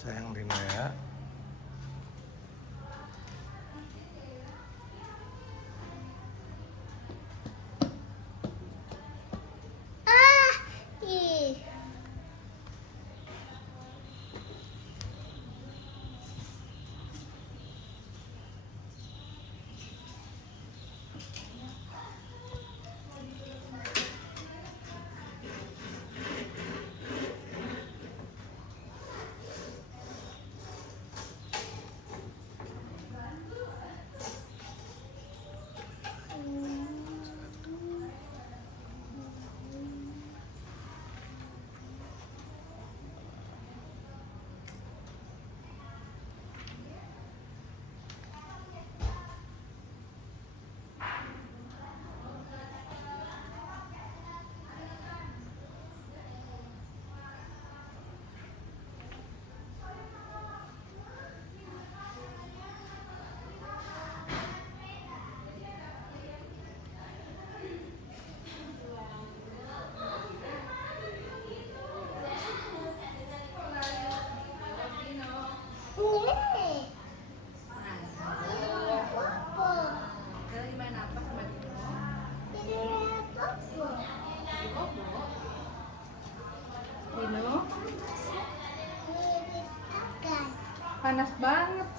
Sayang Dina ya. Ih. Dino, panas banget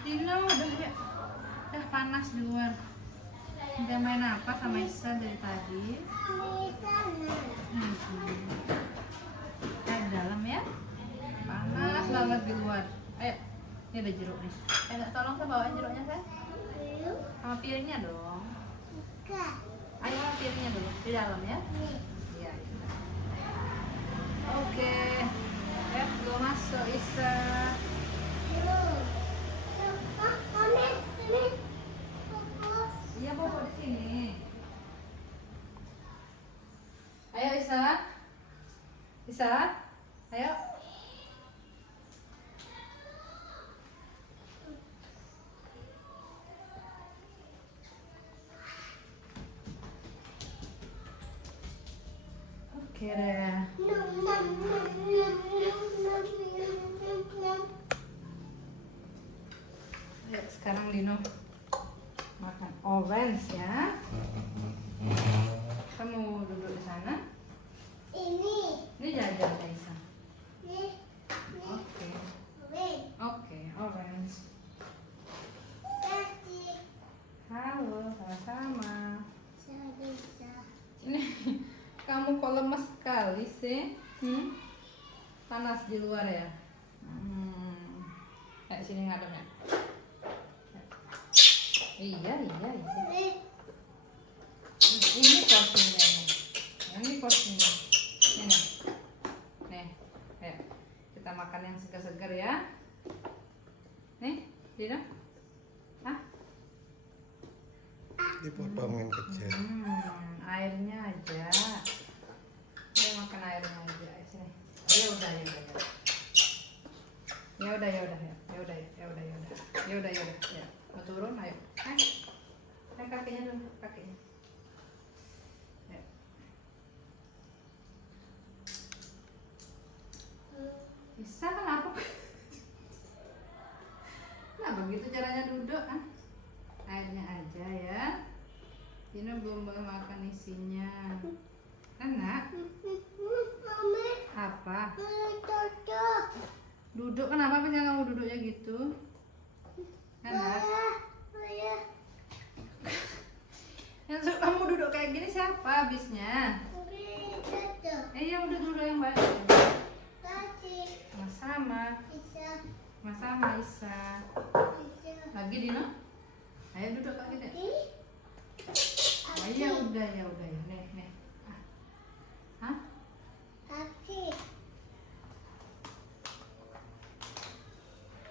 Dino udah panas di luar. Udah main apa sama Isa dari tadi? Di dalam ya. Panas banget di luar. Ayo, ini ada jeruk nih. Ayo, tolong saya bawain jeruknya saya. Sama piringnya dong. Ayo sama piringnya dulu di dalam ya. Iya. Oke. Let's go masuk Isa. Iya bawa di sini. Ayo Isa. Isa. Ayo. Oke deh. Ayo sekarang Dino makan orange ya. Kamu duduk di sana. Ini jajan Aisyah. Oke. Oke, orange. Halo, sama-sama. Ini kamu kok lemas sekali sih? Panas di luar ya? Kayak sini ngadem ya? Iya. Ini porsinya nih. Ini porsinya. Nih. Ayo. Kita makan yang segar-segar ya. Nih, Dino. Dipotongin kecil. Airnya aja. Dia makan airnya aja. Sini. Ya udah. Ya. Mau turun, ayo. Kakinya dulu, kakinya. Ya. Bisa kenapa? Nah begitu caranya duduk kan? Airnya aja ya. Dino belum boleh makan isinya. Enak? Apa? Duduk kenapa bisa kamu duduknya gitu? Enak? Yang suruh kamu duduk kayak gini siapa habisnya? Ya udah duduk yang baik. Sama-sama Isa. Lagi Dino? Ayo duduk lagi deh. Ya udah ya. Nih. Hah?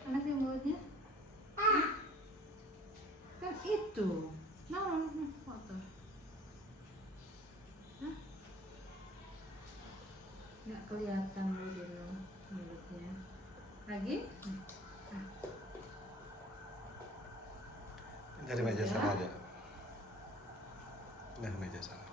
Mana sih mulutnya? Kan itu. Kotor. Hah? Nggak kelihatan dulu mulutnya. Lagi? Dari meja sana aja. Nah, meja sana.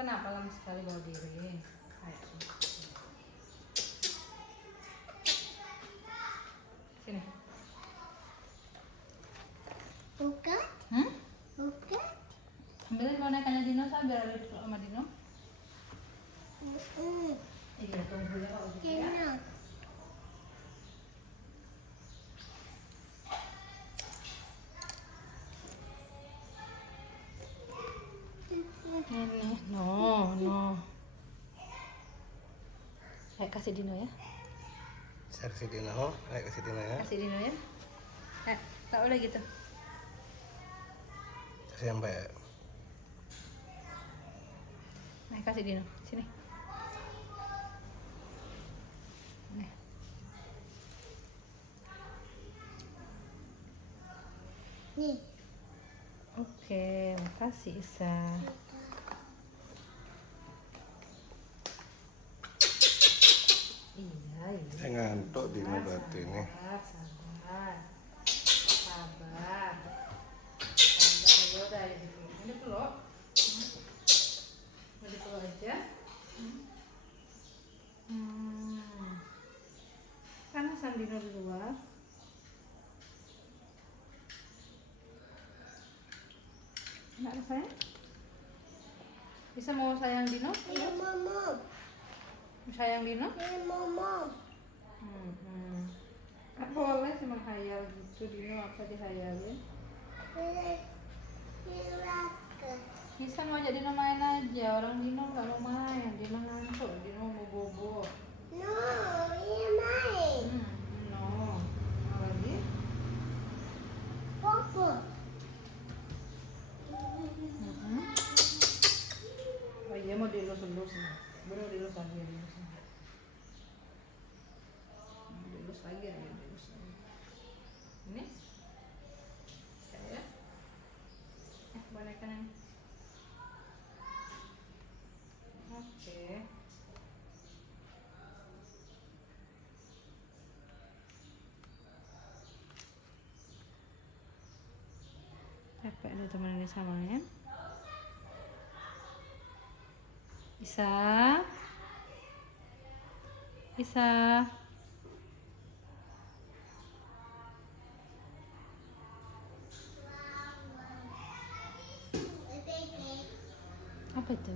kenapa lama sekali bawa diri? Ayo. Sini. Buka? Hmm? Buka? Ambilin bonekanya Dino, biar ada dulu sama Dino. Iya, tunggu ya kalau gitu ya. Cina. Ini, no. Ayo kasih Dino ya. Saya kasih Dino. Ayo kasih Dino ya. Kasih Dino ya. Tak boleh gitu. Kasih yang baik. Nah, kasih Dino. Sini. Nih. Nih. Oke, makasih Isa. Iya. Saya ngantuk Dino berarti ini. Sabar. Ya udah ini peluk. Mau dipeluk aja. Panasan Dino di luar. Enak rasanya? Bisa mau sayang Dino? Ini mama. Mau sayang Dino? Ini mama. Boleh sih menghayal gitu. Dino apa dihayalin? Ini raka. Bisa mau ajak Dino main aja. Orang Dino nggak mau main. Dino ngantuk. Dino mau bobo. No, ini main. No. Mau lagi? Popo. Oh iya mau dilus-lus nih. Baru dilus lagi. Dilus lagi. Ini? Ya. Bonekanya. Oke. Pepe ada teman ini sama ya. Isa. Apa itu?